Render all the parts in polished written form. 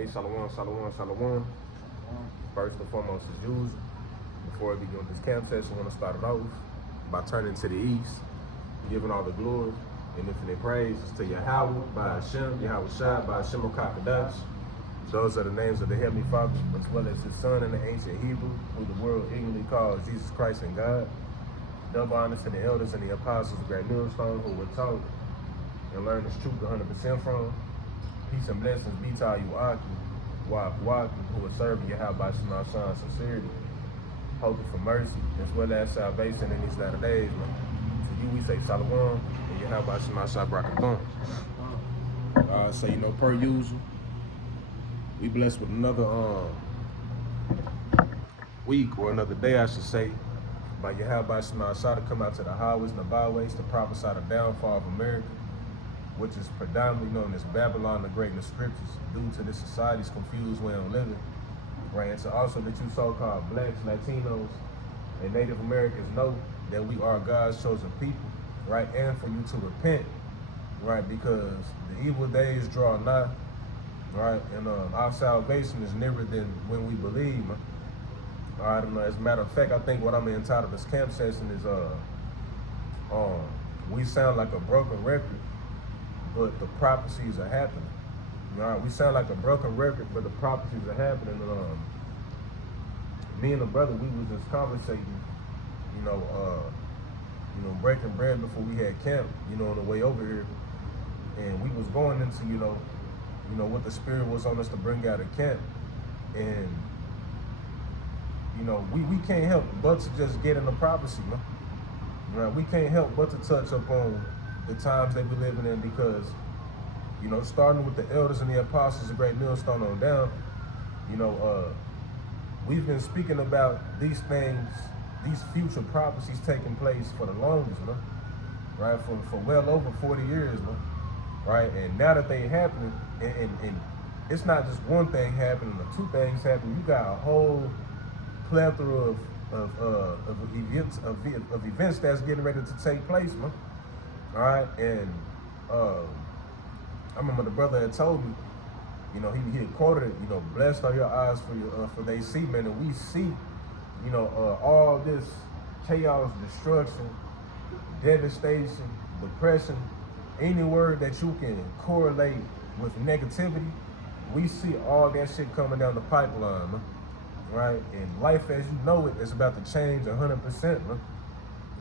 Hey, Shalom, Shalom, Shalom. First and foremost, as usual, before we begin this camp session, I want to start it off by turning to the east, giving all the glory and infinite praises to Yahweh, by Hashem, Yahweh Shai, by Hashem Okakadash. Those are the names of the Heavenly Father, as well as His Son in the ancient Hebrew, who the world ignorantly calls Jesus Christ and God. Double honor to the elders and the apostles of Great Millstone, who were taught and learned this truth 100% from. Peace and blessings be to all you Waki, who are serving Yahweh by Shema Shah sincerity, hoping for mercy, as well as salvation in these latter days. To you we say Shalom, and Yahweh by Shema Shah Brakatun. So per usual, we blessed with another week, or another day I should say, by Yahweh by Shema Shah to come out to the highways and the byways to prophesy the downfall of America, which is predominantly known as Babylon the Great in the scriptures, due to this society's confused way of living, right? And so also that you so-called blacks, Latinos, and Native Americans know that we are God's chosen people, right? And for you to repent, right? Because the evil days draw nigh, right? And our salvation is nearer than when we believe, man. I don't know. As a matter of fact, I think what I'm entitled this camp session is we sound like a broken record, but the prophecies are happening. All right, we sound like a broken record, but the prophecies are happening. Me and the brother, we was just conversating, breaking bread before we had camp, on the way over here, and we was going into, what the Spirit was on us to bring out of camp, and we can't help but to just get in the prophecy, man. Right? We can't help but to touch upon the times that we're living in, because, starting with the elders and the apostles of Great Millstone on down, we've been speaking about these things, these future prophecies taking place for the longest, man, right? For well over 40 years, man, right? And now that they happening, and it's not just one thing happening or two things happening, you got a whole plethora of events that's getting ready to take place, man. All right, and I remember the brother had told me, he had quoted it, blessed are your eyes for they see, man, and we see, all this chaos, destruction, devastation, depression, any word that you can correlate with negativity, we see all that shit coming down the pipeline, man. Right, and life as you know it is about to change 100%, man.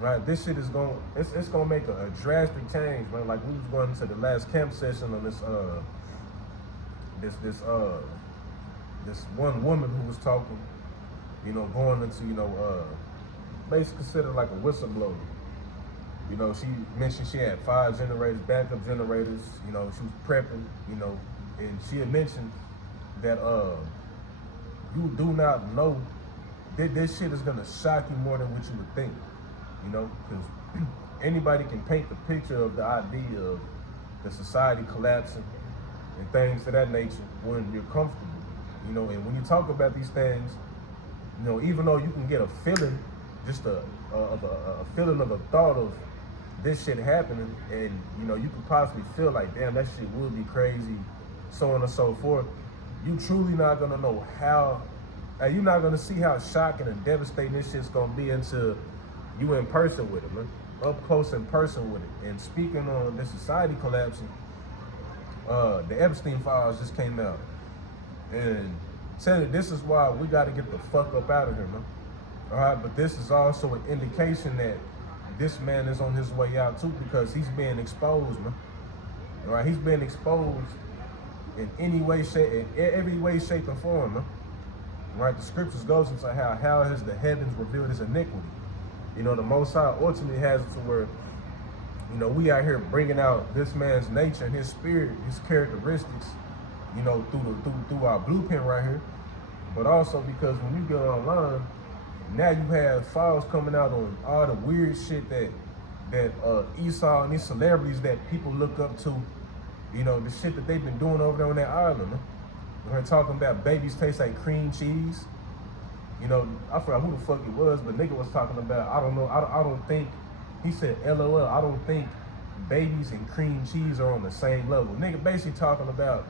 Right, this shit is it's gonna make a drastic change, man. Like we was going to the last camp session on this one woman who was talking, going into basically considered like a whistleblower. She mentioned she had 5 generators, backup generators. She was prepping, and she had mentioned that you do not know that this shit is gonna shock you more than what you would think, because anybody can paint the picture of the idea of the society collapsing and things of that nature when you're comfortable, and when you talk about these things, even though you can get a feeling, just a feeling of a thought of this shit happening, and you could possibly feel like, damn, that shit would be crazy, so on and so forth. You truly not gonna know how, you're not gonna see how shocking and devastating this shit's gonna be until you in person with it, man. Up close in person with it. And speaking on the society collapsing, the Epstein files just came out. And tell you, this is why we gotta get the fuck up out of here, man. All right, but this is also an indication that this man is on his way out too, because he's being exposed, man. All right, he's being exposed in any way, shape, in every way, shape, and form, man. Right? The scriptures goes into how has the heavens revealed his iniquity. The Most High ultimately has it to where, we out here bringing out this man's nature and his spirit, his characteristics, through our blueprint right here. But also because when we go online, now you have files coming out on all the weird shit that Esau and these celebrities that people look up to. The shit that they've been doing over there on that island. We're talking about babies taste like cream cheese. I forgot who the fuck it was, but nigga was talking about, I don't know, I don't think, he said, LOL, I don't think babies and cream cheese are on the same level. Nigga basically talking about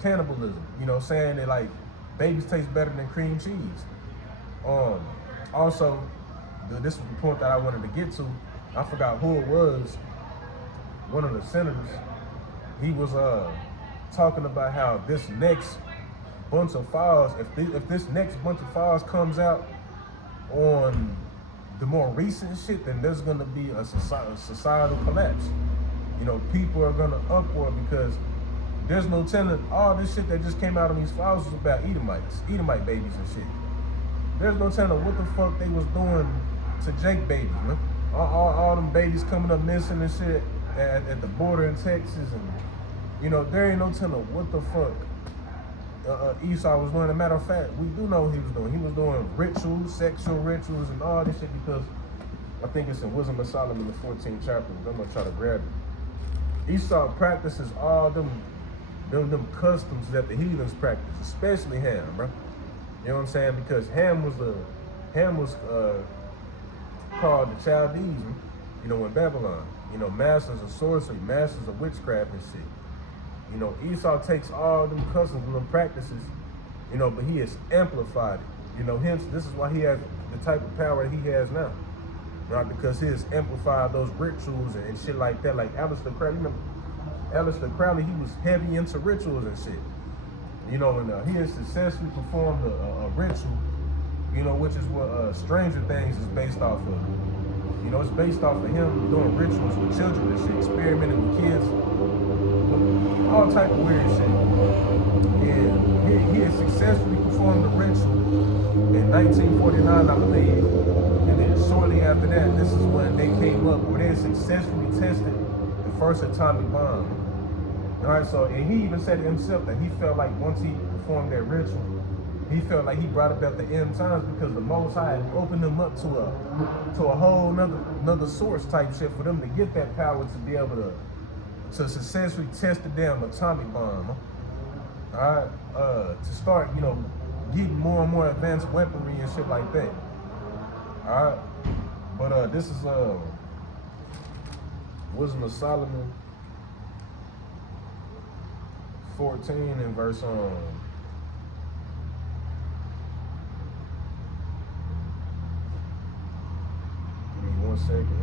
cannibalism. You know, saying that like babies taste better than cream cheese. Also, this was the point that I wanted to get to. I forgot who it was. One of the senators. He was talking about how this next bunch of files, if this next bunch of files comes out on the more recent shit, then there's gonna be a societal collapse. You know, people are gonna uproar because there's no telling all this shit that just came out on these files was about Edomite babies and shit. There's no telling what the fuck they was doing to Jake babies, man. All them babies coming up missing and shit at the border in Texas, and you know, there ain't no telling what the fuck Esau was doing. As a matter of fact, we do know what he was doing. He was doing rituals, sexual rituals, and all this shit because I think it's in Wisdom of Solomon, the 14th chapter. I'm gonna try to grab it. Esau practices all them customs that the heathens practice, especially Ham, bro. You know what I'm saying? Because Ham was called the Chaldees, you know, in Babylon. You know, masters of sorcery, masters of witchcraft and shit. You know, Esau takes all them customs and them practices, you know, but he has amplified it. You know, hence, this is why he has the type of power he has now. Right? Because he has amplified those rituals and shit like that. Like Aleister Crowley, you know, Aleister Crowley, he was heavy into rituals and shit. You know, and he has successfully performed a ritual, you know, which is what Stranger Things is based off of. You know, it's based off of him doing rituals with children and shit, experimenting with kids, all type of weird shit. And he has successfully performed a ritual in 1949, I believe. And then shortly after that, this is when they came up where they successfully tested the first atomic bomb. All right, so, and he even said himself that he felt like once he performed that ritual, he felt like he brought about the end times because the Most High opened them up to a whole another source type shit for them to get that power to be able to successfully test the damn atomic bomb. All right, to start, you know, getting more and more advanced weaponry and shit like that. All right, but this is Wisdom of Solomon 14 and verse One second. I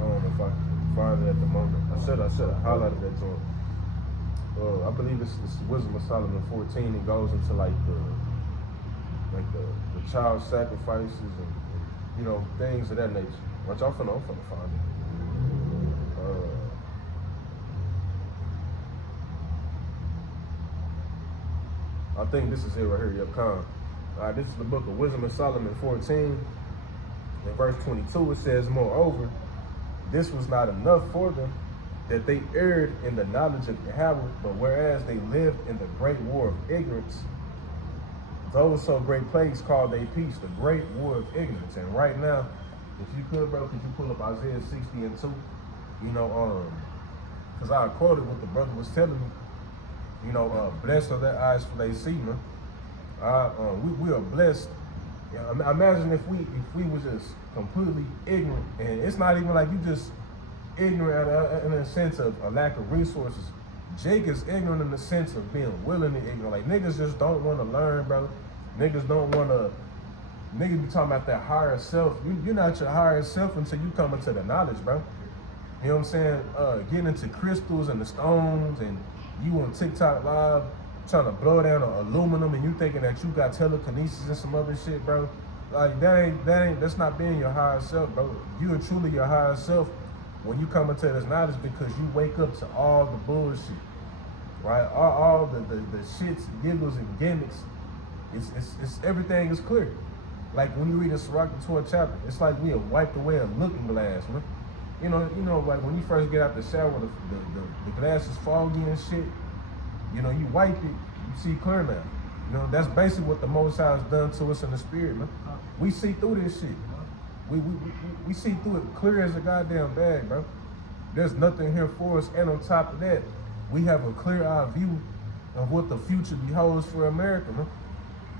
don't know if I can find it at the moment. I should have highlighted that to him. I believe it's Wisdom of Solomon 14. It goes into like the child sacrifices and you know, things of that nature. Watch out, I'm finna find it. I think this is it right here, Yep, Khan. This is the book of Wisdom of Solomon 14. In verse 22, it says, moreover, this was not enough for them, that they erred in the knowledge of Yahweh, but whereas they lived in the great war of ignorance, those so great plagues called they peace, the great war of ignorance. And right now, if you could, bro, could you pull up Isaiah 60 and 2? You know, because I quoted what the brother was telling me. You know, blessed are their eyes for they see, man. We are blessed. Yeah, imagine if we were just completely ignorant, and it's not even like you just ignorant in a sense of a lack of resources. Jake is ignorant in the sense of being willingly ignorant. Like niggas just don't want to learn, bro. Niggas don't want to. Niggas be talking about that higher self. You're not your higher self until you come into the knowledge, bro. You know what I'm saying? Getting into crystals and the stones, and you on TikTok live trying to blow down aluminum, and you thinking that you got telekinesis and some other shit, bro. Like that's not being your higher self, bro. You are truly your higher self when you come into this knowledge because you wake up to all the bullshit, right? All the shits, giggles, and gimmicks. It's everything is clear. Like when you read the Sirach Torah chapter, it's like we have wiped away a looking glass, man. You know, like when you first get out the shower, the glass is foggy and shit. You know, you wipe it, you see clear now. You know, that's basically what the Most High has done to us in the spirit, man. We see through this shit. We see through it clear as a goddamn bag, bro. There's nothing here for us, and on top of that, we have a clear eye view of what the future beholds for America, man.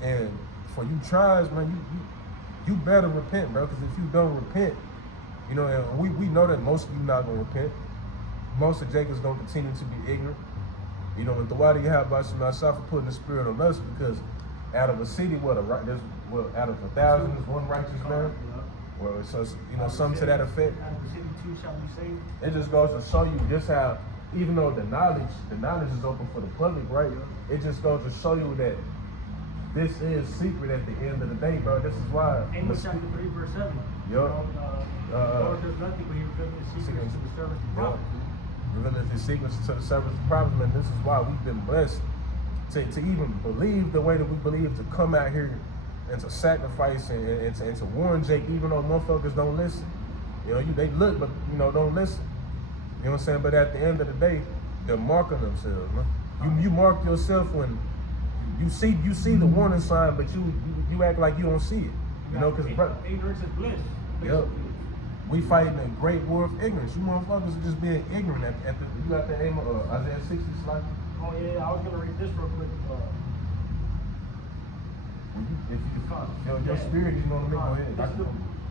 And for you tribes, man, you better repent, bro. Because if you don't repent, you know, and we know that most of you not gonna repent. Most of Jacob's gonna continue to be ignorant. You know, and the why do you have about you not for putting the spirit on us? Because out of a city, out of 1,000 is one righteous man. Well, so you know, something to that effect. Out of the city, two shall be saved. It just goes to show you just how, even though the knowledge is open for the public, right? It just goes to show you that this is secret at the end of the day, bro. This is why. Amos chapter 3, verse 7. Yup. Lord does nothing, but he reveals his secrets to the servants of prophets. Revealing his secrets to the servants of prophets, man. This is why we've been blessed to even believe the way that we believe, to come out here and to sacrifice and to warn Jake, even though motherfuckers don't listen. You know, they look, but you know, don't listen. You know what I'm saying? But at the end of the day, they're marking themselves, man. You mark yourself when you see the warning sign, but you act like you don't see it. You know, because ignorance is bliss. Yep. We fighting a great war of ignorance. You motherfuckers are just being ignorant at the. You got the aim of Isaiah 60 slide? Oh yeah, I was gonna read this real quick. If you feel your spirit, you know what I mean. Go ahead.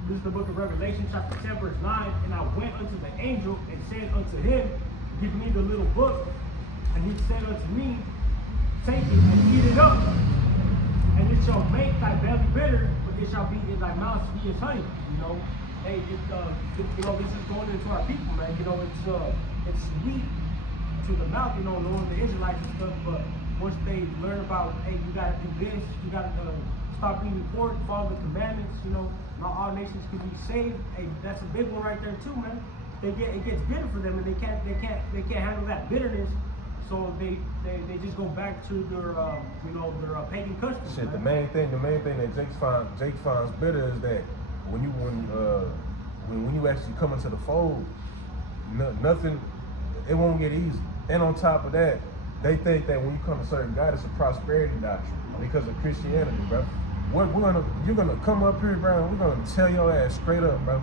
This is the book of Revelation, chapter 10, verse 9. And I went unto the angel and said unto him, give me the little book. And he said unto me, take it and eat it up. And it shall make thy belly bitter, but it shall be in thy mouth sweet as honey. You know, hey, you know, this is going into our people, man. You know, it's sweet to the mouth, you know, knowing the Israelites and stuff. But once they learn about, hey, you gotta do this, you gotta stop eating pork, follow the commandments, you know, not all nations can be saved. Hey, that's a big one right there too, man. It gets bitter for them, and they can't handle that bitterness. So they just go back to their you know, their pagan customs. Shit, the main thing that Jake finds bitter is that when you actually come into the fold, nothing, it won't get easy. And on top of that, they think that when you come to certain God, it's a prosperity doctrine because of Christianity, bro. You're gonna come up here, bro, and we're gonna tell your ass straight up, bro.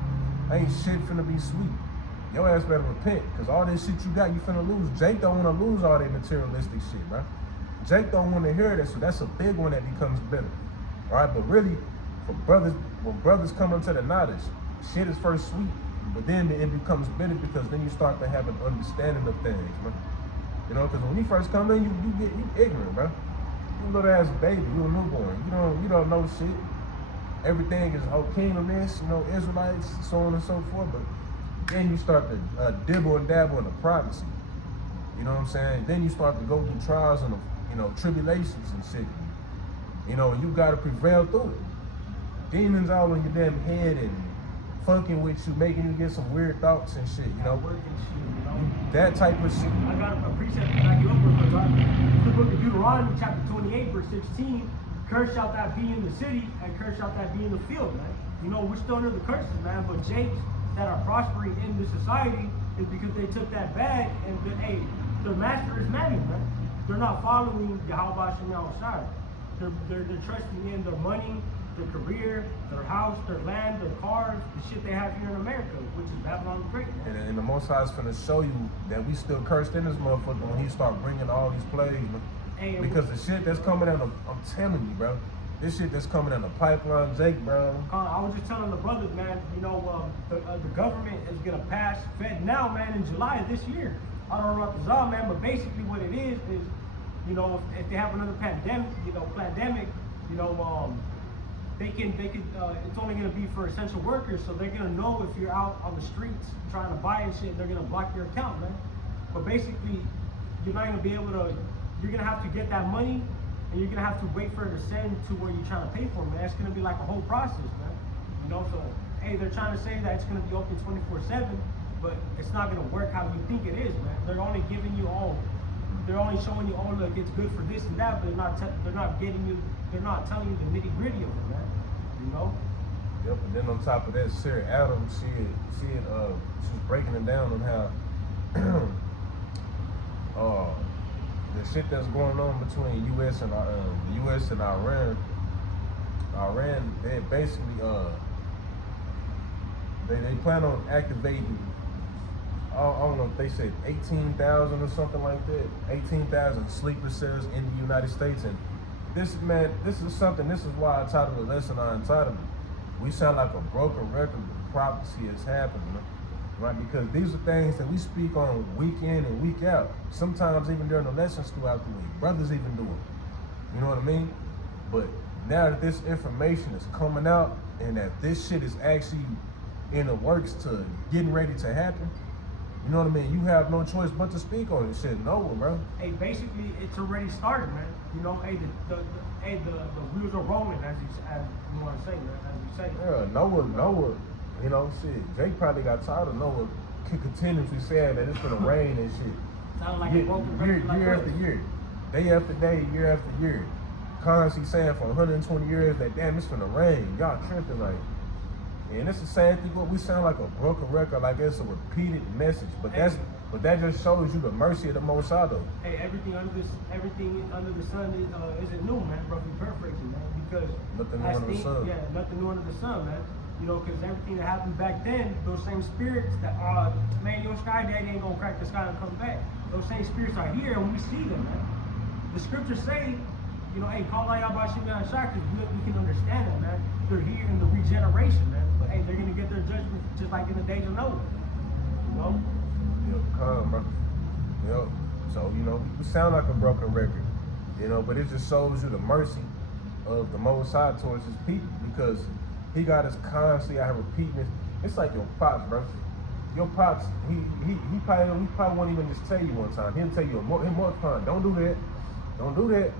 Ain't shit finna be sweet. Your ass better repent, because all this shit you got, you finna lose. Jake don't wanna lose all that materialistic shit, bro. Jake don't wanna hear that, so that's a big one that becomes bitter. All right, but really, when brothers come into the knowledge, shit is first sweet, but then it becomes bitter because then you start to have an understanding of things, man. You know, because when you first come in, you ignorant, bro. You little ass baby, you a newborn. You don't know shit. Everything is kingdomness, you know, Israelites, so on and so forth. But then you start to dibble and dabble in the privacy. You know what I'm saying? Then you start to go through trials and tribulations and shit. You know, you gotta prevail through it. Demons all in your damn head and fucking with you, making you get some weird thoughts and shit. You know, that type of shit. I got a precept to back you up real quick, right? The book of Deuteronomy, chapter 28, verse 16. Cursed shalt thou be in the city, and cursed shalt thou be in the field, man. You know, we're still under the curses, man. But Jakes that are prospering in this society is because they took that bag and hey, their master is manual, man. They're not following Yahweh Shem Shai. They're trusting in their money, their career, their house, their land, their cars, the shit they have here in America, which is Babylon the Great. And the Most High is finna show you that we still cursed in this motherfucker when he start bringing all these plagues, man. Hey, because the shit that's coming in, I'm telling you, bro. This shit that's coming in the pipeline, Jake, bro. I was just telling the brothers, man, you know, the government is gonna pass FedNow, man, in July of this year. I don't know about the czar, man, but basically what it is, you know, if they have another pandemic, they can it's only gonna be for essential workers, so they're gonna know if you're out on the streets trying to buy and shit, they're gonna block your account, man. But basically, you're not gonna be able to, you're gonna have to get that money, and you're gonna have to wait for it to send to where you're trying to pay for it, man. It's gonna be like a whole process, man. You know, so hey, they're trying to say that it's gonna be open 24/7, but it's not gonna work how you think it is, man. They're only giving you they're only showing you, oh look, it's good for this and that, but they're not telling you the nitty gritty of it, man. You know? Yep, and then on top of that, Sarah Adams, she was breaking it down on how the shit that's going on between U.S. and the U.S. and Iran, they basically they plan on activating I don't know if they said 18,000 or something like that. 18,000 sleeper cells in the United States. And this is why I titled the lesson I entitled it. We sound like a broken record, but prophecy is happening, right? Because these are things that we speak on week in and week out. Sometimes even during the lessons throughout the week. Brothers even do it. You know what I mean? But now that this information is coming out and that this shit is actually in the works to getting ready to happen, you know what I mean? You have no choice but to speak on this shit. No, bro. Hey, basically, it's already started, man. You know, hey, the wheels are rolling, as you want to say, man, as you say. Yeah, Noah, you know, shit. Jake probably got tired of Noah continuously saying that it's gonna rain and shit. Sound like a broken record, year after year, day after day, year after year. Constantly saying for 120 years that damn, it's gonna rain. Y'all tripping like. And it's the same thing. What we sound like a broken record, like it's a repeated message. But that just shows you the mercy of the Most High, though. Hey, everything under the sun isn't new, man. Roughly paraphrasing, man. Because nothing new under the sun. Yeah, nothing new under the sun, man. You know, because everything that happened back then, those same spirits that man, your sky daddy ain't gonna crack the sky and come back. Those same spirits are here, and we see them, man. The scriptures say, you know, hey, call out Yahweh and Shah, because we can understand them, man. They're here in the regeneration, man. But hey, they're gonna get their judgment just like in the days of Noah. You know? Yeah, calm, bro. Yo, so you know, we sound like a broken record, you know, but it just shows you the mercy of the Most High towards his people, because he got us constantly out here repeating this. It's like your pops, bro. Your pops, he probably won't even just tell you one time. He'll tell you more time. Don't do that. Don't do that.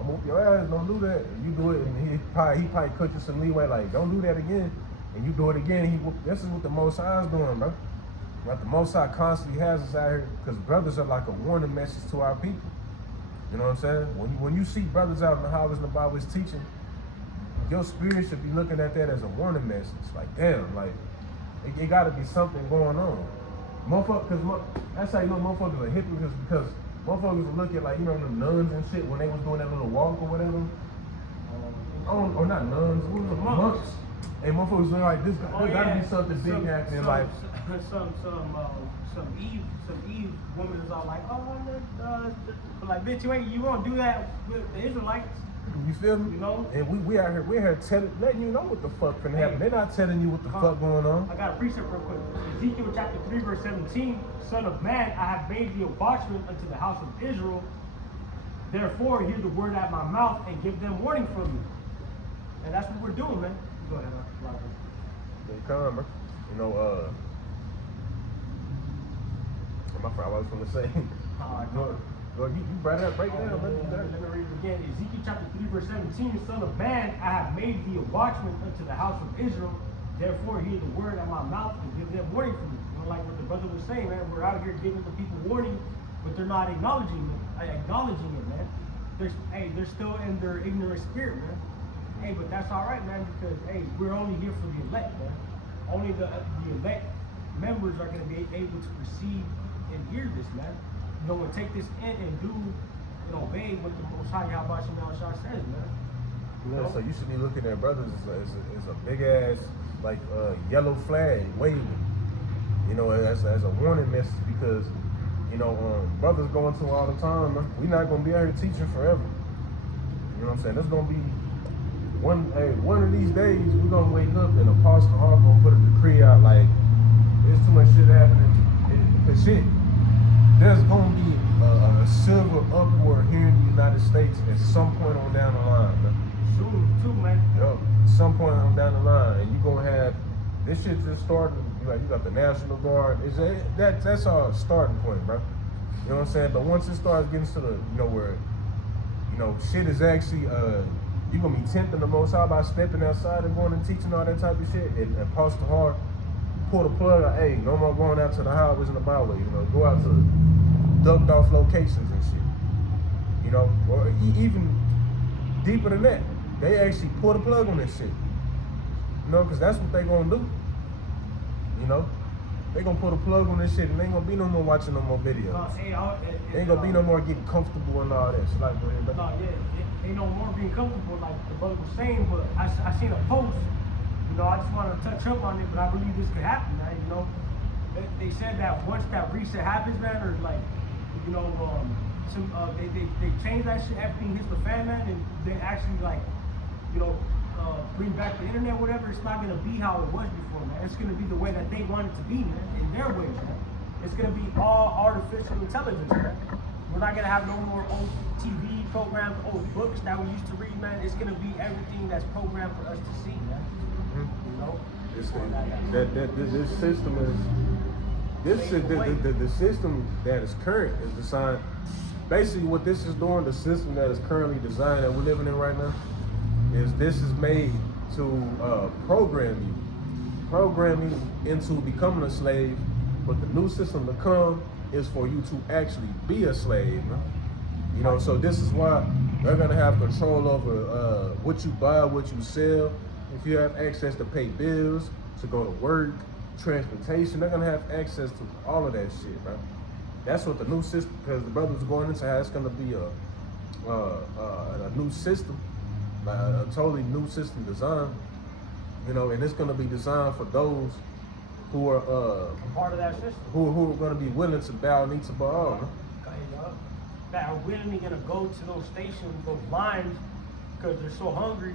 I'm whoop your ass. Don't do that. And you do it, and he probably cut you some leeway. Like, don't do that again. And you do it again. This is what the Most High is doing, bro. Right? The Most High constantly has us out here because brothers are like a warning message to our people. You know what I'm saying? When you see brothers out in the highways and the byways teaching, your spirit should be looking at that as a warning message. Like, damn, like, it got to be something going on. Motherfuckers, that's how you know motherfuckers are hypocrites, because motherfuckers will look at, like, you know, the nuns and shit when they was doing that little walk or whatever. Or not nuns, what was it, monks. And motherfuckers were like, there gotta be something big happening, like. Some Eve woman is all like, but like, bitch, you won't do that with the Israelites. You feel me? You know? And we're here letting you know what the fuck finna happen. They're not telling you what the fuck going on. I got a precept real quick. Ezekiel chapter 3, verse 17, Son of man, I have made thee a watchman unto the house of Israel. Therefore, hear the word at my mouth and give them warning from me. And that's what we're doing, man. Go ahead, man. They come, bro. You know, my friend, I was gonna say. You brought it up, break it down, bro. Let me read it again. Ezekiel chapter 3, verse 17, Son of man, I have made thee a watchman unto the house of Israel. Therefore, hear the word at my mouth and give them warning from me. You know, like what the brother was saying, man. We're out here giving the people warning, but they're not acknowledging it, man. They're still in their ignorant spirit, man. Hey, but that's all right, man, because hey, we're only here for the elect, man. Only the elect members are going to be able to perceive and hear this, man. You know, and take this in and do and obey what the Most High Yahweh Shah says, man. Yeah, so you should be looking at brothers as a big ass like yellow flag waving, you know, as a warning message, because you know brothers going to all the time. Man. We're not gonna be out here teaching forever. You know what I'm saying? There's gonna be one of these days we're gonna wake up and Apostle Hall gonna put a decree out like there's too much shit happening. Cause shit, there's gonna be a silver uproar here in the United States at some point on down the line, man. Soon, too, man. Yo, some point on down the line, and you're gonna have this shit just starting. You got the National Guard. That's our starting point, bro. You know what I'm saying? But once it starts getting to the, where, shit is actually, you're gonna be tempting the Most High by stepping outside and going and teaching all that type of shit. And Apostle Hart pull the plug. Like, hey, no more going out to the highways and the byways. Go out to ducked off locations and shit. Or even deeper than that. They actually pull the plug on this shit. Because that's what they gonna do. They gonna put a plug on this shit, and they ain't gonna be no more watching no more videos. Ain't gonna be no more getting comfortable and all that. Like, ain't no more being comfortable, like the brother was saying. But I seen a post. I just want to touch up on it, but I believe this could happen, man. they said that once that reset happens, man, or like, you know, they change that shit, everything hits the fan, man, and they actually like, you know, bring back the internet, whatever. It's not gonna be how it was before, man. It's gonna be the way that they want it to be, man, in their ways, man. It's gonna be all artificial intelligence, man. We're not gonna have no more old TV programs, old books that we used to read, man. It's gonna be everything that's programmed for us to see, man. You know? This system is the system that is current is designed. Basically, what this is doing, the system that is currently designed that we're living in right now, is this is made to program you into becoming a slave. But the new system to come is for you to actually be a slave, man. You know, so this is why they're gonna have control over what you buy, what you sell. If you have access to pay bills, to go to work, transportation, they're gonna have access to all of that shit, man. That's what the new system, because the brothers are going into how it's gonna be a new system, a totally new system design. You know, and it's gonna be designed for those who are part of that system. Who are gonna be willing to bow knee to Baal, man. That are willingly gonna go to those stations, those lines, because they're so hungry.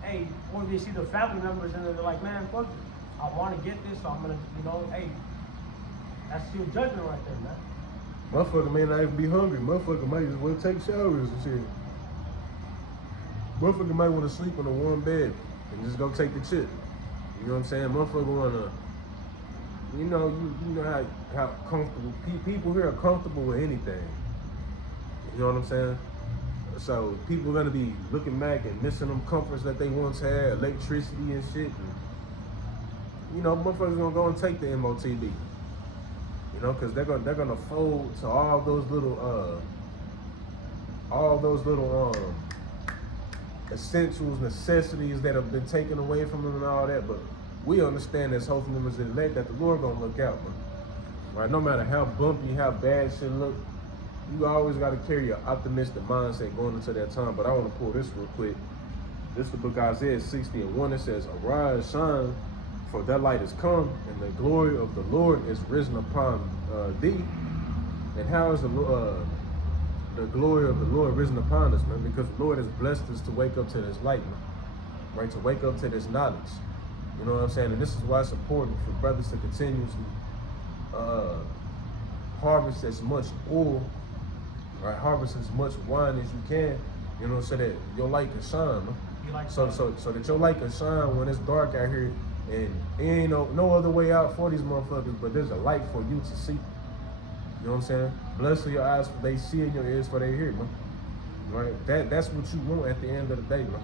Hey, or they see the family members and they're like, man, fuck it. I want to get this, so I'm gonna, you know, hey, that's still judgment right there, man. Motherfucker may not even be hungry. Motherfucker might just want to take showers and shit. Motherfucker might want to sleep on a warm bed and just go take the chip. You know what I'm saying? Motherfucker wanna, you know, you know how comfortable people here are comfortable with anything. You know what I'm saying? So people are gonna be looking back and missing them comforts that they once had, electricity and shit. And, you know, motherfuckers gonna go and take the MOTB. You know, because they're gonna fold to all those little essentials, necessities that have been taken away from them and all that. But we understand as hopeful members of the elect that the Lord gonna look out, man. Right? No matter how bumpy, how bad shit look, you always gotta carry your optimistic mindset going into that time. But I wanna pull this real quick. This is the book Isaiah 60:1. It says, "Arise, shine, for thy light is come, and the glory of the Lord is risen upon thee." And how is the glory of the Lord risen upon us, man? Because the Lord has blessed us to wake up to this light, man. Right? To wake up to this knowledge. You know what I'm saying? And this is why it's important for brothers to continuously harvest as much oil, right? Harvest as much wine as you can, you know, so that your light can shine, man. So that your light can shine when it's dark out here, and there ain't no other way out for these motherfuckers, but there's a light for you to see. You know what I'm saying? Blessed are your eyes for they see and your ears for they hear, man. Right? That's what you want at the end of the day, man.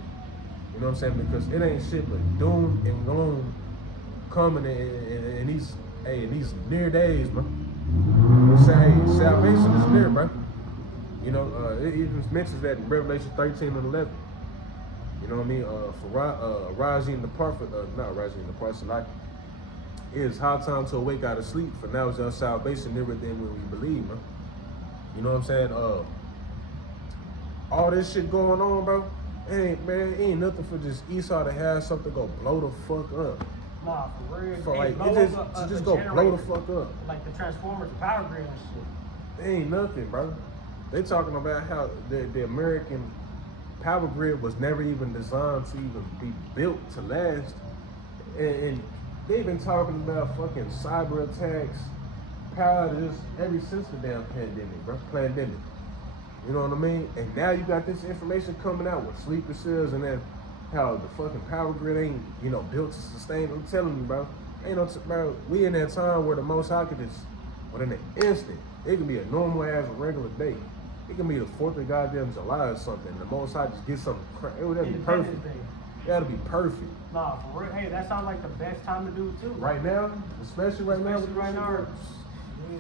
You know what I'm saying? Because it ain't shit but doom and gloom coming in these near days, man. Salvation is near, bro. You know, it even mentions that in Revelation 13:11. You know what I mean? For rising the prophet, not rising the prophet, like, it is high time to awake out of sleep, for now is our salvation nearer than when we believe, man. You know what I'm saying? All this shit going on, bro, it ain't nothing for just Esau to have something go blow the fuck up. Nah, for real. For like, it just go blow the fuck up. Like the Transformers power grid and shit. It ain't nothing, bro. They talking about how the American power grid was never even designed to even be built to last. And they've been talking about fucking cyber attacks, power this ever since the damn pandemic, bro. Pandemic. You know what I mean? And now you got this information coming out with sleeper cells and then how the fucking power grid ain't, you know, built to sustain. I'm telling you, bro. Ain't no, bro, we in that time where the Most High could just, within an instant, it can be a normal ass regular day. It can be the 4th of goddamn July or something. The Most High just get something crazy. It would be perfect. That'd be perfect. Nah, for real. Hey, that sounds like the best time to do it too. Right now, especially right now. Yeah.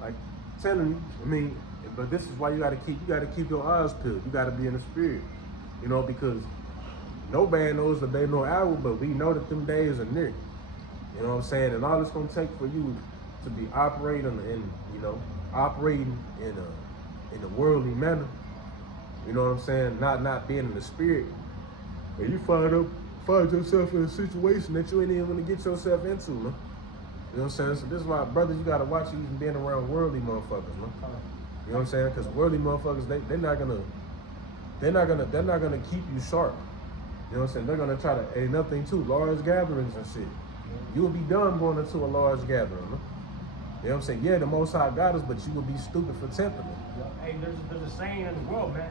Like telling you, I mean, but this is why you gotta keep your eyes peeled. You gotta be in the spirit, you know, because nobody knows the day nor hour, but we know that them days are near. You know what I'm saying? And all it's gonna take for you to be operating in a worldly manner. You know what I'm saying? Not being in the spirit. And you find yourself in a situation that you ain't even gonna get yourself into, man. You know what I'm saying? So this is why, brothers, you gotta watch you even being around worldly motherfuckers, man. You know what I'm saying? Because worldly motherfuckers, they're not gonna keep you sharp. You know what I'm saying? They're gonna try to another thing too, large gatherings and shit. You'll be dumb going into a large gathering, man. You know what I'm saying? Yeah, the Most High got us, but you would be stupid for tempting them. Hey, there's a saying in the world, man.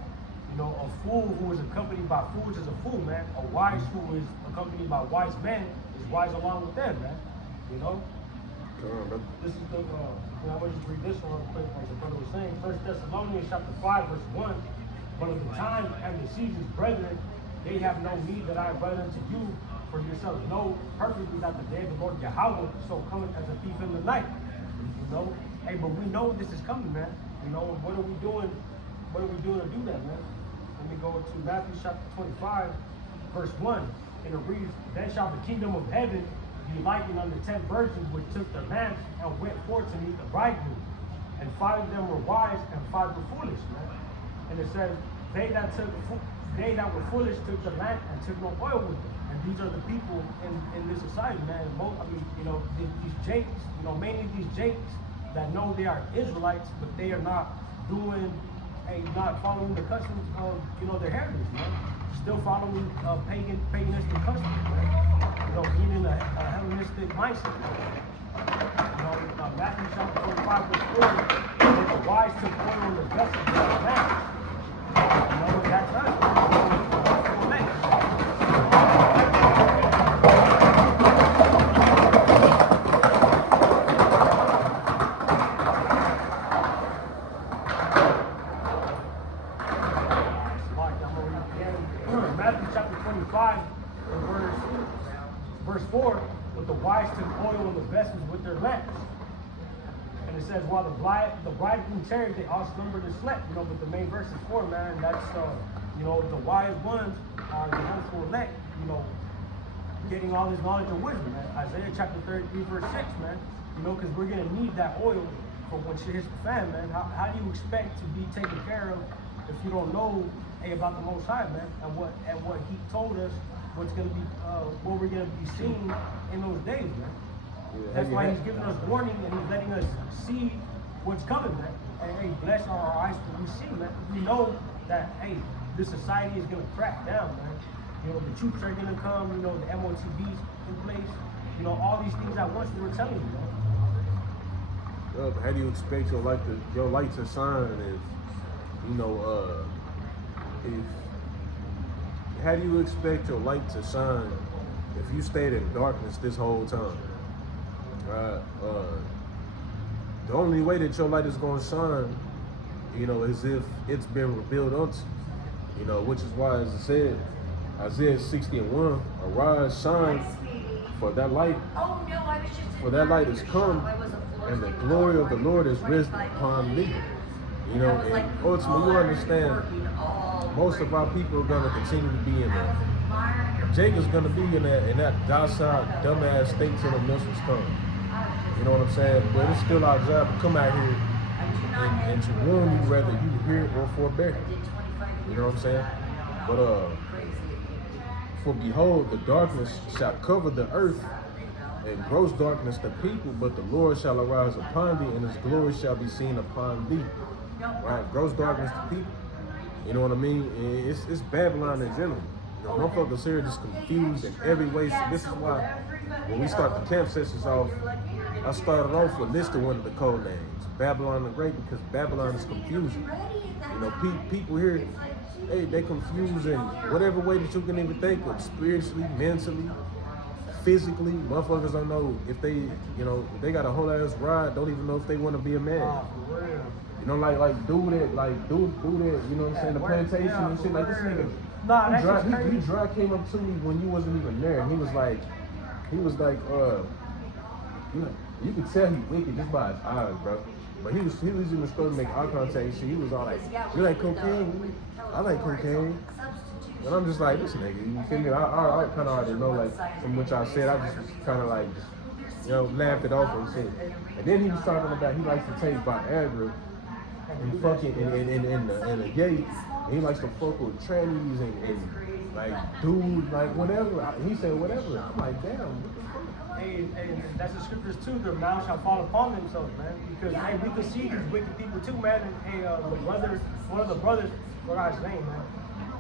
You know, a fool who is accompanied by fools is a fool, man. A wise who is accompanied by wise men is wise along with them, man. You know? Come on, brother. This is the, I'm gonna just read this one real quick, as the brother was saying. 1 Thessalonians chapter 5, verse 1. But of the time and the seasons, brethren, they have no need that I write unto you, for yourselves know perfectly that the day of the Lord Yahweh so cometh as a thief in the night. You know? Hey, but we know this is coming, man. You know, what are we doing? What are we doing to do that, man? Let me go to Matthew chapter 25, verse 1. And it reads, Then shall the kingdom of heaven be likened unto 10 virgins which took their lamps and went forth to meet the bridegroom. And 5 of them were wise and 5 were foolish, man. And it says, they that were foolish took the lamp and took no oil with them. And these are the people in this society, man. You know, these jakes, you know, mainly these jakes that know they are Israelites, but they are not not following the customs of, you know, their heritage, man. Still following paganistic customs, man. You know, being in a Hellenistic mindset. You know, Matthew chapter 25, verse 4, that the wise took oil in the vessel of the lamp. You know, at that time, Matthew chapter 25, verse 4, with the wise took oil in the vessels with their lamps. And it says, while the bridegroom tarried, they all slumbered and slept. You know, but the main verse is 4, man. And that's, you know, the wise ones are the ones who elect, you know, getting all this knowledge and wisdom, man. Isaiah chapter 33, verse 6, man. You know, because we're going to need that oil for when shit hits the fan, man. How do you expect to be taken care of if you don't know about the Most High, man, and what He told us, what's gonna be, what we're gonna be seeing in those days, man. Yeah, that's why He's giving us warning and He's letting us see what's coming, man. And hey, bless our eyes to we see, man. We know that hey, this society is gonna crack down, man. You know, the troops are gonna come. You know, the MOTBs in place. You know, all these things at once we were telling you, man. Well, how do you expect your light to shine if you know? How do you expect your light to shine if you stayed in darkness this whole time? The only way that your light is going to shine, you know, is if it's been revealed unto you. You know, which is why, as I said, Isaiah 60:1, arise, shine, for that light is come, and the glory of the Lord is risen upon thee. You know, and ultimately you understand most of our people are gonna continue to be in that. Jacob's gonna be in that docile, dumbass state till the missiles come. You know what I'm saying? But it's still our job to come out here and to warn you whether you hear it or forbear. You know what I'm saying? But for behold, the darkness shall cover the earth, and gross darkness the people, but the Lord shall arise upon thee, and His glory shall be seen upon thee. Right? Gross darkness to people. You know what I mean? It's Babylon in general. You know, motherfuckers here just confused in every way. So this is why when we start the camp sessions off, I started off with listing one of the code names, Babylon the Great, because Babylon is confusing. You know, people here, hey, they confuse in whatever way that you can even think of, spiritually, mentally, physically. Motherfuckers don't know if they, you know, if they got a whole ass ride, don't even know if they want to be a man. You know, like do that, you know what I'm saying, the plantation and shit, like this nigga. He dry came up to me when you wasn't even there, and he was like, you could tell he wicked just by his eyes, bro. But he was even starting to make eye contact and shit. He was all like, you like cocaine? I like cocaine. And I'm just like, this nigga, you feel me? I kind of already know, like, from what y'all said, I just was kind of like, you know, laughed it off and shit. And then he was talking about he likes to take Viagra and fucking in the gate. And he likes to fuck with trannies and like dudes, like whatever. He said whatever. I'm like, damn, what the fuck? and that's the scriptures too. Their mouths shall fall upon themselves, man. Because hey, we can see these wicked people too, man. And hey, the brothers, one of the brothers, forgot his name, man.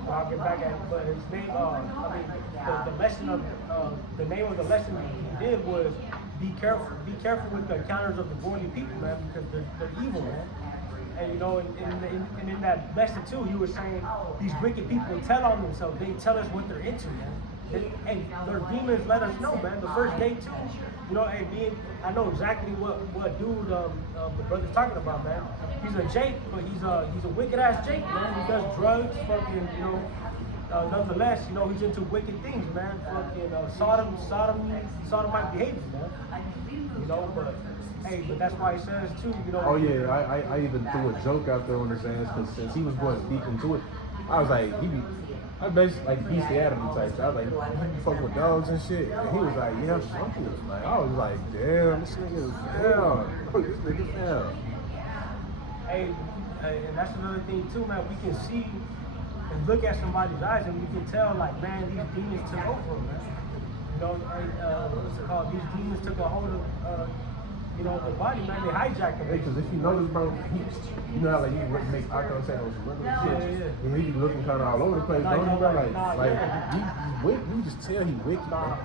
But I'll get back at it. But his name, the lesson of the name of the lesson he did was be careful with the encounters of the worldly people, man, because they're evil, man. And you know, and in that lesson too, he was saying these wicked people tell on themselves. They tell us what they're into, man. Hey, their demons let us know, man. The first day too. You know, hey, I know exactly what dude the brother's talking about, man. He's a Jake, but he's a wicked ass Jake, man. He does drugs, fucking, you know. Nonetheless, you know, he's into wicked things, man. Fucking sodomite behavior, man. You know, but hey, but that's why he says too, you know. Oh yeah, I even threw a joke out there on his ass because since he was going deep into it, I was like, I basically like bestiality type shit. I was like, you fuck with dogs and shit. And he was like, yeah, I'm fucking. Like, I was like, damn, this nigga is down. This nigga down. Hey, and that's another thing too, man. We can see and look at somebody's eyes and we can tell, like, man, these demons took over them, man. You know, what's it called? These demons took a hold of, you know, the body, man. They hijacked them. Hey, because if you notice, bro, you know how like he makes eye contact on some regular shit, and he be looking kind of all over the place, don't you, bro? Like he's wicked. You just tell he wicked, bro.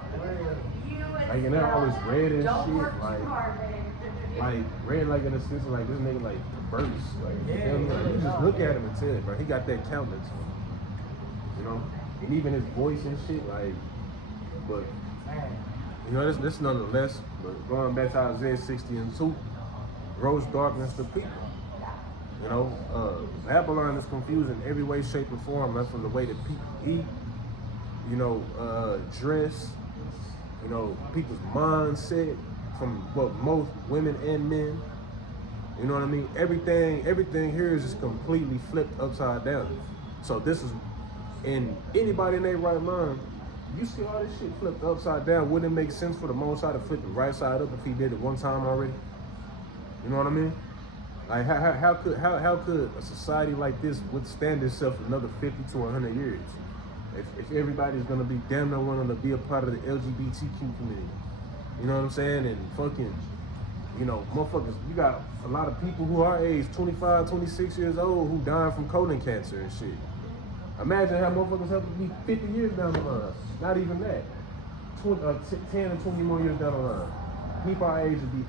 Like, and they're always red and shit, like red, like in the sense of like this nigga like perverse, like you just look at him and tell it, bro. He got that countenance, you know, and even his voice and shit, like, but. You know, this nonetheless, but going back to Isaiah 60:2, gross darkness to people. You know, Babylon is confused in every way, shape, or form, man, from the way that people eat, you know, dress, you know, people's mindset, from both most women and men. You know what I mean? Everything here is just completely flipped upside down. So this is, in anybody in their right mind, you see all this shit flipped upside down, wouldn't it make sense for the Most High to flip the right side up if he did it one time already? You know what I mean? Like how could a society like this withstand itself another 50 to 100 years? If everybody's gonna be damn near wanting to be a part of the LGBTQ community. You know what I'm saying? And fucking, you know, motherfuckers, you got a lot of people who are age 25, 26 years old who dying from colon cancer and shit. Imagine how motherfuckers have to be 50 years down the line. Not even that. 10 and 20 more years down the line. People our age would be,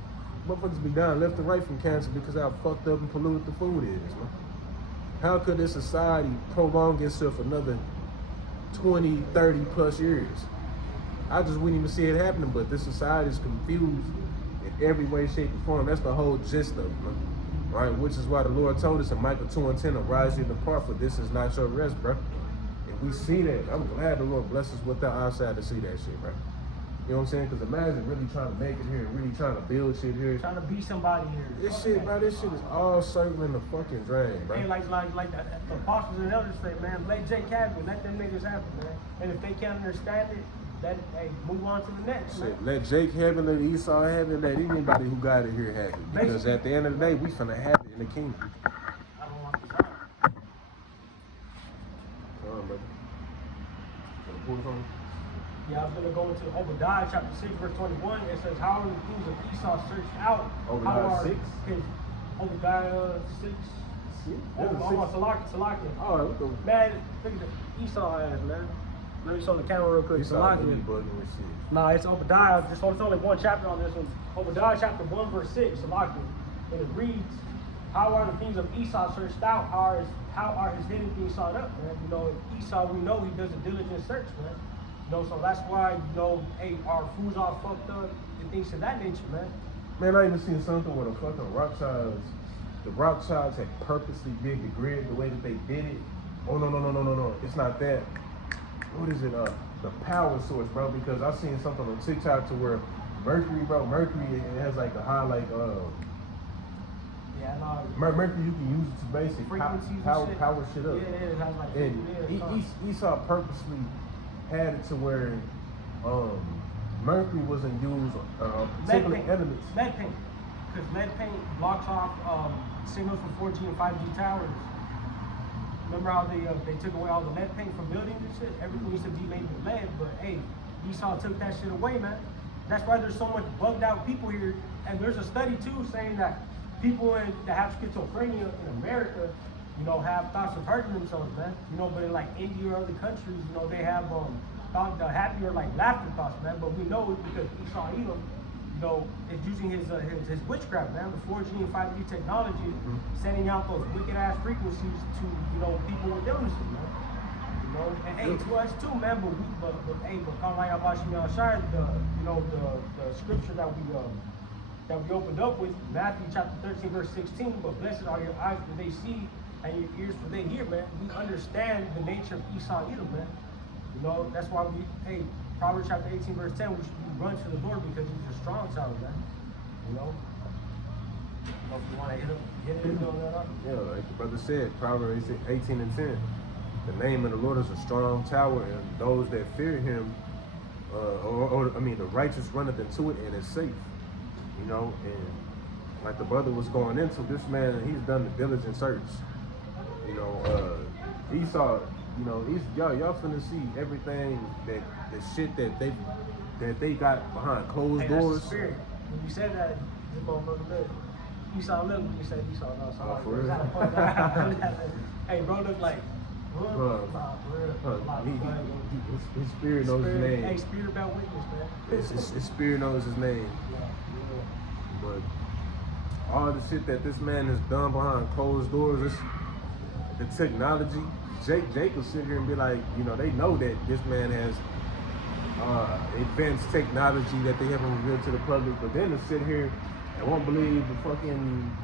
motherfuckers be dying left and right from cancer because how fucked up and polluted the food is, man. How could this society prolong itself another 20, 30 plus years? I just wouldn't even see it happening, but this society is confused in every way, shape, and form. That's the whole gist of it, man. Right, which is why the Lord told us in Micah 2:10, arise ye and depart, for this is not your rest, bro. If we see that, I'm glad the Lord bless us with that outside to see that shit, bro. You know what I'm saying? Because imagine really trying to make it here, really trying to build shit here. Trying to be somebody here. This shit, bro, this shit is all circling the fucking drain, bro. Hey, like the apostles and elders say, man, let Jake have it, let them niggas have it, man. And if they can't understand it, then hey, move on to the next. Shit, let Jake have it, let Esau have it, let anybody who got it here have it. Because at the end of the day, we finna have it in the kingdom. I don't want to stop. Come on, brother. Pull it on. Yeah, I was going to go into Obadiah chapter 6, verse 21. It says, how are the kings of Esau searched out? Obadiah 6? Obadiah 6. Salakia. Oh, what the? Man, look at the Esau ass, man. Let me show the camera real quick. Esau Salakia. Nah, it's Obadiah. It's only one chapter on this one. Obadiah chapter 1, verse 6. Salakia. And it reads, how are the kings of Esau searched out? How are his hidden things sought up, man? You know, Esau, we know he does a diligent search, man. You know, so that's why, you know, hey, our food's all fucked up and things of that nature, man. Man, I even seen something where the fucking the Rothschilds had purposely did the grid the way that they did it. Oh, no. It's not that. What is it? The power source, bro, because I seen something on TikTok to where Mercury, it has like a high, like, yeah, no. Mercury, you can use it to basically power shit up. Yeah, it has like and Esau purposely had it to where Mercury wasn't used particular elements. Lead paint. Because lead paint blocks off signals from 4G and 5G towers. Remember how they took away all the lead paint from buildings and shit? Everything used to be made with lead, but hey, Esau took that shit away, man. That's why there's so much bugged out people here. And there's a study too saying that people that have schizophrenia in America, you know, have thoughts of hurting themselves, man. You know, but in like India or other countries, you know, they have thought the happier like laughter thoughts, man. But we know it's because Esau Edom, you know, is using his witchcraft, man, the 4G and 5G technology, sending out those wicked ass frequencies to, you know, people with illnesses, man. You know, and hey, to us too, man. But hey, but Kamaya Bashmi Al-Shar, you know, the scripture that we opened up with, Matthew chapter 13, verse 16. But blessed are your eyes for they see, and your ears for they hear, man. We understand the nature of Esau Edom, man. You know, that's why Proverbs chapter 18, verse 10, we should run to the Lord because he's a strong tower, man. You know? If you want to hit it on that up. Yeah, like the brother said, Proverbs 18 and 10. The name of the Lord is a strong tower, and those that fear him, the righteous runneth into it and is safe. You know, and like the brother was going into, this man, he's done the diligent search. You know, Esau, you know, y'all finna see everything that the shit that they got behind closed doors. That's the spirit. When you said that, this motherfucker look. Esau look when you said Esau. No, sorry. For real? Hey, bro, look like. His spirit knows his name. Hey, spirit about witness, man. His spirit knows his name. But all the shit that this man has done behind closed doors, the technology. Jake will sit here and be like, you know, they know that this man has advanced technology that they haven't revealed to the public, but then to sit here and won't believe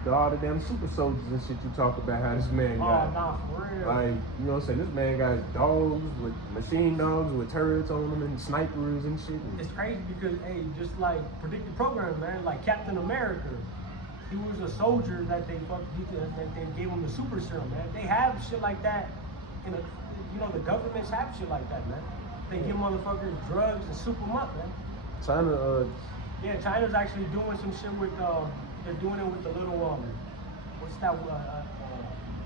all the damn super soldiers and shit you talk about how this man got. Oh, nah, for real. Like, you know what I'm saying? This man got dogs with machine dogs with turrets on them and snipers and shit. It's crazy because, hey, just like predictive programming, man, like Captain America, he was a soldier that they gave him the super serum, man. They have shit like that you know, the governments have shit like that, man. They give motherfuckers drugs and soup them up, man. China, yeah, China's actually doing some shit with, they're doing it with the little, what's that,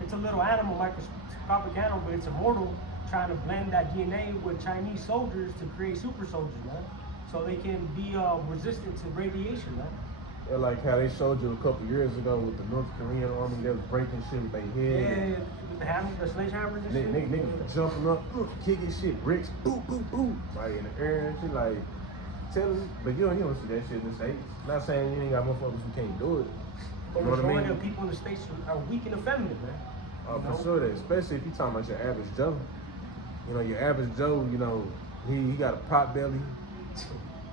it's a little animal, microscopic animal, but it's immortal, trying to blend that DNA with Chinese soldiers to create super soldiers, man. So they can be resistant to radiation, man. Yeah, like how they showed you a couple years ago with the North Korean army that was breaking shit with their head. Yeah, with the hammer, the sledgehammers and shit. Niggas jumping up, kicking shit, bricks, boom, boom, boom, right in the air and shit, like, telling, but you don't see that shit in the States. Not saying you ain't got motherfuckers who can't do it. But majority of people in the States are weak and effeminate, man. For sure, that, especially if you're talking about your average Joe. You know, your average Joe, you know, he got a pot belly.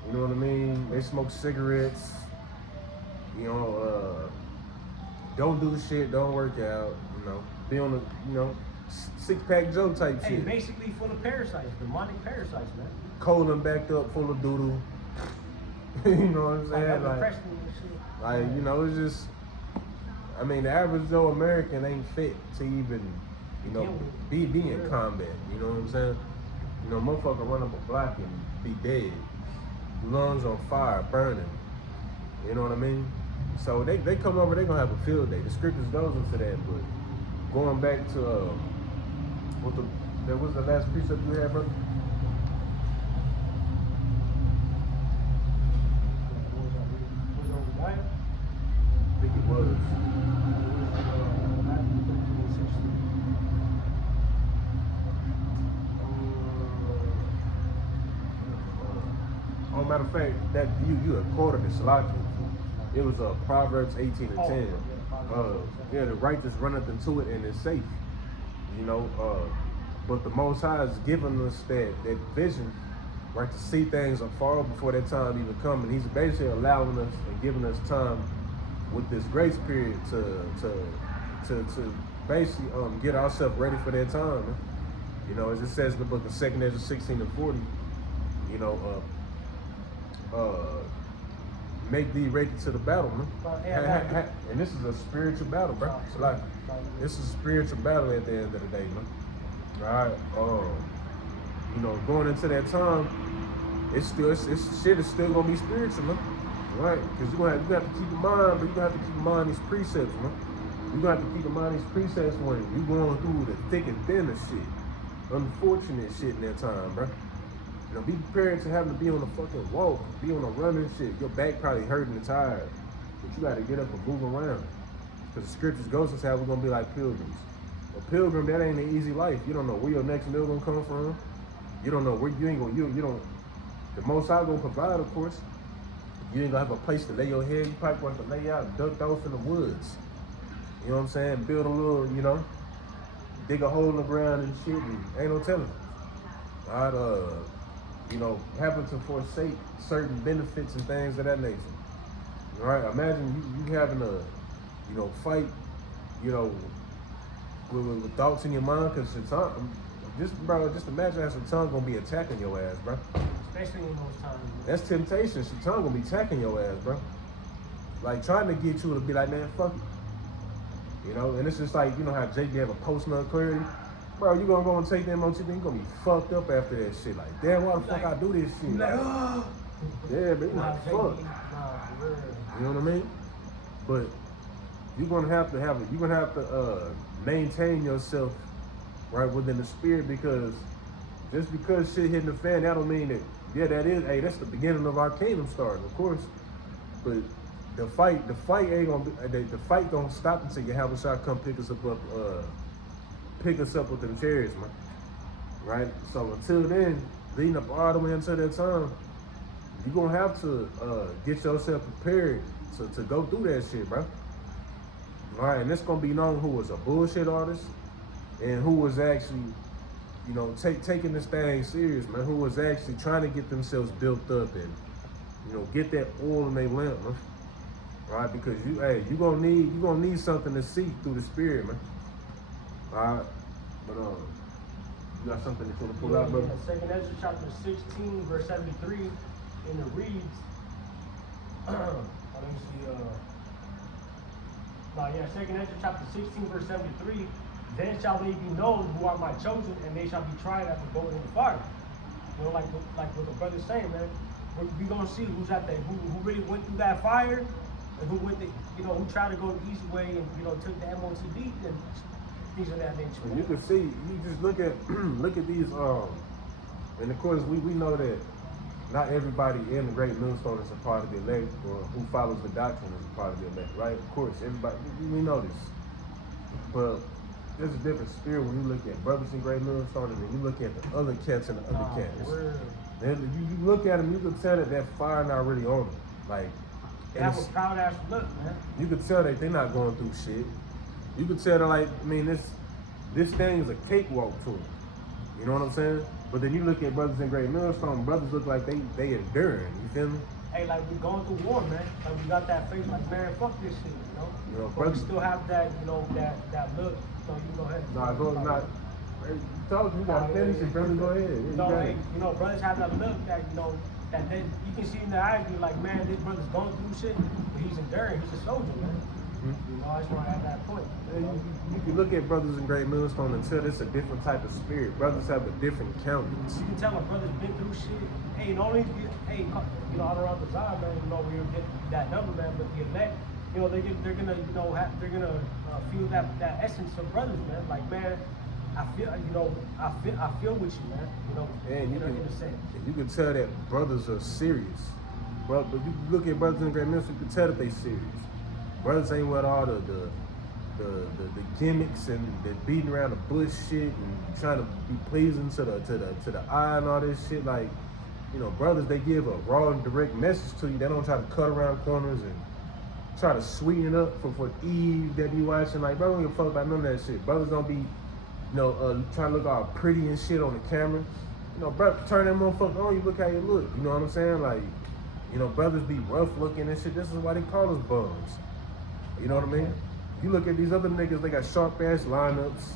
You know what I mean? They smoke cigarettes. You know, don't do shit, don't work out, you know, be on the, you know, six-pack Joe type shit. Hey, basically full of parasites, demonic parasites, man. Colon backed up, full of doodle. You know what I'm saying? Like, you know, it's just, I mean, the average Joe American ain't fit to even, you know, be in combat. You know what I'm saying? You know, motherfucker run up a block and be dead. Lungs on fire, burning. You know what I mean? So they come over, they gonna have a field day. The scriptures goes into that, but going back to that was the last precept you had, brother? I think it was. Matter of fact, that you had quoted it, Salaki. It was Proverbs 18 and 10. Yeah, the righteous runneth into it and is safe. You know, but the Most High has given us that vision, right, to see things afar before that time even come. And he's basically allowing us and giving us time with this grace period to basically get ourselves ready for that time. You know, as it says in the book of 2 Ezra 16 and 40, you know, make thee ready to the battle, man. And this is a spiritual battle, bro. It's like, this is a spiritual battle at the end of the day, man. Right? You know, going into that time, shit is still gonna be spiritual, man. Right? Because you have to keep in mind, but you have to keep in mind these precepts, man. You got to keep in mind these precepts when you going through the thick and thin of shit. Unfortunate shit in that time, bro. You know, be prepared to having to be on a fucking walk, be on a run and shit. Your back probably hurting and tired, but you got to get up and move around. Because the scriptures goes us how we're gonna be like pilgrims. A pilgrim, that ain't an easy life. You don't know where your next meal gonna come from. You don't know where you ain't gonna you don't. The Most High gonna provide, of course. You ain't gonna have a place to lay your head. You probably want to lay out, ducked off in the woods. You know what I'm saying? Build a little, you know, dig a hole in the ground and shit, and ain't no telling. I'd you know, happen to forsake certain benefits and things of that nature. All right, imagine you having a, you know, fight, you know, with thoughts in your mind, because Shaitan, just imagine how Shaitan gonna be attacking your ass, bro. Especially in those times. That's temptation. Shaitan gonna be attacking your ass, bro. Like trying to get you to be like, man, fuck it. You know, and it's just like, you know how Jake have a post-nut clarity? Bro, you gonna go and take that mochi, then you gonna be fucked up after that shit. Like, damn, why the fuck I do this shit? Like, yeah, but you like, fuck. You know what I mean? But you're gonna have to maintain yourself right within the spirit, because just because shit hitting the fan, that don't mean that, yeah, that's the beginning of our kingdom starting, of course. But the fight ain't gonna be, the fight don't stop until Yahawashi come pick us up with them chariots, man. Right? So until then, leading up all the way until that time, you're gonna have to get yourself prepared to go through that shit, bro. All right, and it's gonna be known who was a bullshit artist and who was actually, you know, taking this thing serious, man. Who was actually trying to get themselves built up and, you know, get that oil in their lamp, man. All right, because you gonna need something to see through the spirit, man. All right, but you got something that you wanna pull out, brother? Second Ezra chapter 16, verse 73, and it reads. Let me see. Second Ezra chapter 16, verse 73. Then shall they be known who are my chosen, and they shall be tried after gold in the fire. You know, like what the brother's saying, man. We gonna see who's at that, who really went through that fire, and who went the, you know, who tried to go the easy way and, you know, took the MOTD and things of that nature. And you can see, you just look at these, and of course we know that not everybody in the Great Millstone is a part of the elect, or who follows the doctrine is a part of the elect, right? Of course, everybody, we know this. But there's a different spirit when you look at brothers in Great Millstone and then you look at the other cats and the other cats. And you look at them, you can tell that fire not really on them. Like, they have a proud ass look, man. You could tell that they're not going through shit. You could tell that, like, I mean, this thing is a cakewalk to them. You know what I'm saying? But then you look at brothers in Great Millstone, brothers look like they enduring. You feel me? Hey, like we going through war, man. Like we got that face, like, man, fuck this shit, you know. You know, but we still have that, you know, that look. So you go ahead. Nah, go not. You told you gotta finish it, brother. Go ahead. You know, brothers have that look that, you know, that they, you can see in their eyes, be like, man, this brother's going through shit, but he's enduring. He's a soldier, man. You know, I just want to have that point. You can look at brothers in Great Millstone and tell it's a different type of spirit. Brothers have a different countenance. You can tell a brother's been through shit. Hey, not only you know, all around the Zion, man, you know, we get that number, man, but the elect, you know, they're gonna, you know, they're gonna feel that essence of brothers, man. Like, man, I feel with you, man. You know, and in a sense. You can tell that brothers are serious. Bro, but you look at brothers in Great Millstone, you can tell that they serious. Brothers ain't with all the gimmicks and the beating around the bush shit and trying to be pleasing to the eye and all this shit. Like, you know, brothers, they give a raw and direct message to you. They don't try to cut around corners and try to sweeten it up for Eve that be watching. Like, bro, don't give a fuck about none of that shit. Brothers don't be, you know, trying to look all pretty and shit on the camera. You know, bro, turn that motherfucker on, you look how you look. You know what I'm saying? Like, you know, brothers be rough looking and shit. This is why they call us bums. You know what I mean? You look at these other niggas, they got sharp ass lineups.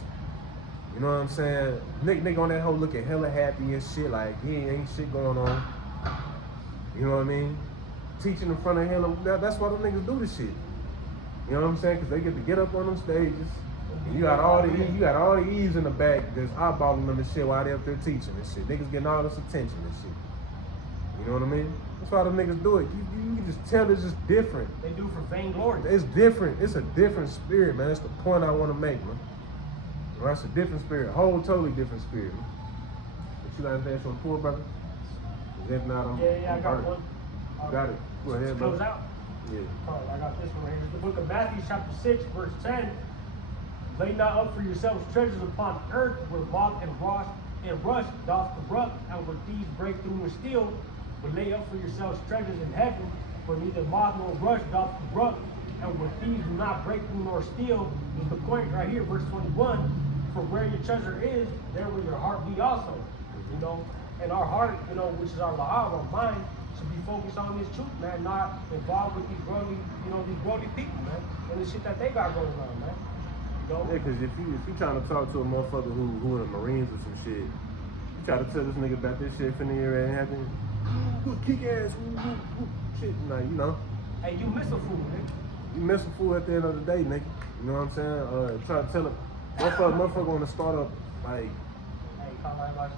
You know what I'm saying? Nigga on that hoe looking hella happy and shit, like he ain't shit going on. You know what I mean? Teaching in front of him, that's why them niggas do this shit. You know what I'm saying? Because they get to get up on them stages. You got all the E's in the back that's eyeballing them and shit while they up there teaching and shit. Niggas getting all this attention and shit. You know what I mean? That's why them niggas do it. You can just tell it's just different. They do it for vainglory. It's different. It's a different spirit, man. That's the point I want to make, man. Well, that's a different spirit. A whole totally different spirit, man. But you got anything else on the pool, brother? If not, I'm Yeah, I got burning. one. You got it. Go ahead, To bro. close out. Yeah. Alright, I got this one right here. The book of Matthew, chapter 6, verse 10. Lay not up for yourselves treasures upon earth, where moth and rust doth corrupt, and where thieves break through and steal. But lay up for yourselves treasures in heaven, where neither moth nor rust doth corrupt, and where thieves do not break through nor steal. Is the point right here, verse 21. For where your treasure is, there will your heart be also. You know, and our heart, you know, which is our la'av, our mind, should be focused on this truth, man, not involved with these worldly, you know, these worldly people, man, and the shit that they got going on, man. You know? Yeah, cause if you trying to talk to a motherfucker who in the Marines or some shit, you try to tell this nigga about this shit finna hear it ain't happening. Good kick ass, shit, nah, you know. Hey, you miss a fool, nigga. You miss a fool at the end of the day, nigga. You know what I'm saying? Try to tell him, motherfucker wanna start up, like, Hey, call my advice,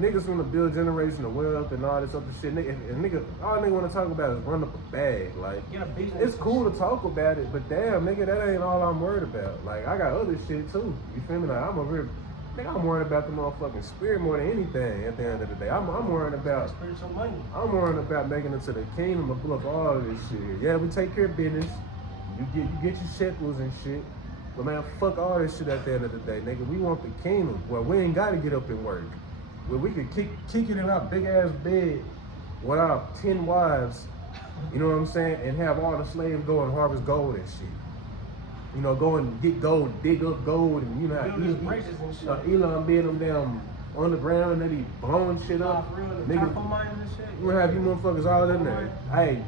niggas wanna build generational wealth and all this other shit. Nigga, all nigga wanna talk about is run up a bag. Like, Get a business. it's cool to talk about it, but damn, nigga, that ain't all I'm worried about. Like, I got other shit too. You feel me? Like, I'm worried about the motherfucking spirit more than anything at the end of the day. I'm worried about Spiritual money. I'm worried about making it to the kingdom above all of this shit. Yeah, we take care of business. You get your shekels and shit. But man, fuck all this shit at the end of the day, nigga. We want the kingdom where we ain't gotta get up and work. Where we could kick it in our big ass bed with our 10 wives, you know what I'm saying, and have all the slaves go and harvest gold and shit. You know, go and get gold, dig up gold, and you know how Build his bridges and shit. Elon being them down underground and they be blowing shit Nah, up. for real, the Nigga, taco mines and shit. we're gonna have you motherfuckers all in there. Hey,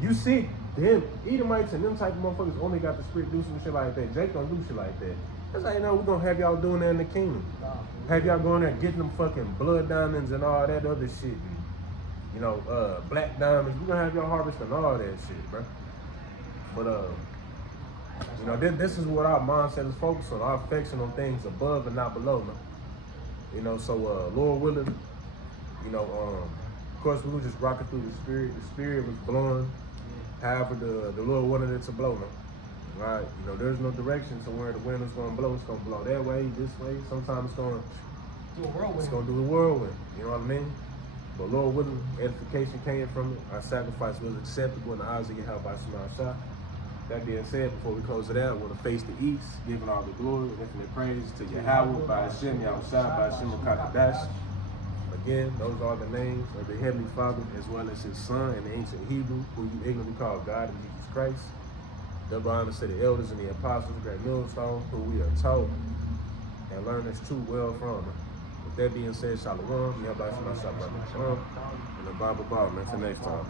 you see them Edomites and them type of motherfuckers only got the spirit do some shit like that. Jake don't do shit like that. That's how you know we're gonna have y'all doing that in the kingdom. Nah, Have y'all going there getting them fucking blood diamonds and all that other shit. You know, black diamonds. We're gonna have y'all harvesting all that shit, bro. But you know, this is what our mindset is focused on. Our affection on things above and not below, man. You know, so Lord willing, you know, of course we were just rocking through the spirit. The spirit was blowing. However, the Lord wanted it to blow, man. Right? You know, there's no direction to where the wind is gonna blow. It's gonna blow that way, this way. Sometimes it's gonna do a whirlwind. It's gonna do the whirlwind, you know what I mean? But Lord willing, edification came from it. Our sacrifice was acceptable in the eyes of Yahweh Shah. That being said, before we close it out, we're gonna face the east, giving all the glory and infinite praise to Yahweh, by Hashem, Yahushua, by Hashem, Kakadash. Again, those are the names of the Heavenly Father, as well as His Son in the ancient Hebrew, who you ignorantly call God and Jesus Christ. Double honor to the elders and the apostles, great millstone, who we are taught and learn this truth well from. With that being said, Shalom, Yahweh Shalom, and the Bible, man. Until next time.